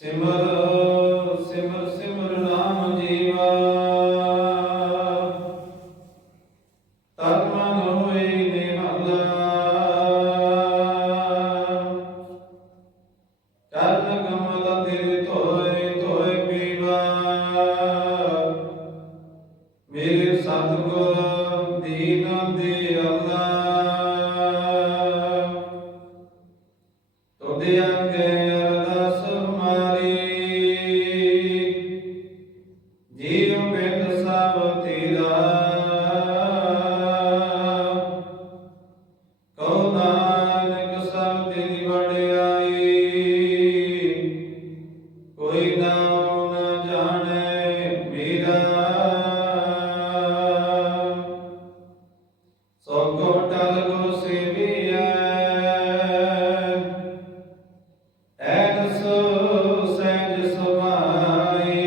ਸਿਮਰ ਸਿਮਰ ਸਿਮਰ ਨਾਮ ਜੀਵਾ। ਤਨ ਮਨ ਹੋਏ ਨਿਹਾਲਾ। ਚਰਨ ਕਮਲ ਤੇਰੇ ਧੋਏ ਧੋਏ ਪੀਵਾ ਮੇਰੇ ਸਤਿਗੁਰ ਦੀਨ ਦੇ ਅੱਲਾ। ਤੋਦੇ ਅੰਗੇ ਕੋਈ ਨਾਮ ਨ ਜਾਣੈ ਮੇਰਾ। ਸੋ ਕੋ ਟਲ ਗੁਰ ਸੇਵੀਐ ਐਨਸ ਸਹਿਜ ਸੁਭਾਈ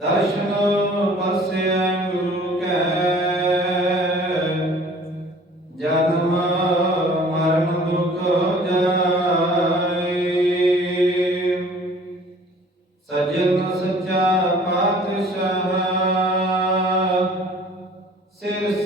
ਦਰਸ਼ਨ ਪਰਸੈ ਗੁਰੂ ਕੈ, ਜਨਮ ਮਰਨ ਦੁਖ ਜਾਈ seres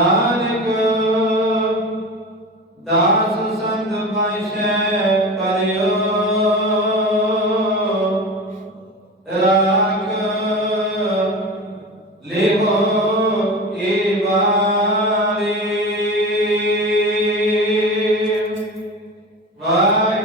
ਨਾਨਕ ਦਾਸ ਸੰਤ ਬੈਸ਼ੈ ਪਰਿਓ। ਰਾਗ ਲੇਵੋ ਏ ਬਾਰੇ। ਵਾਹਿ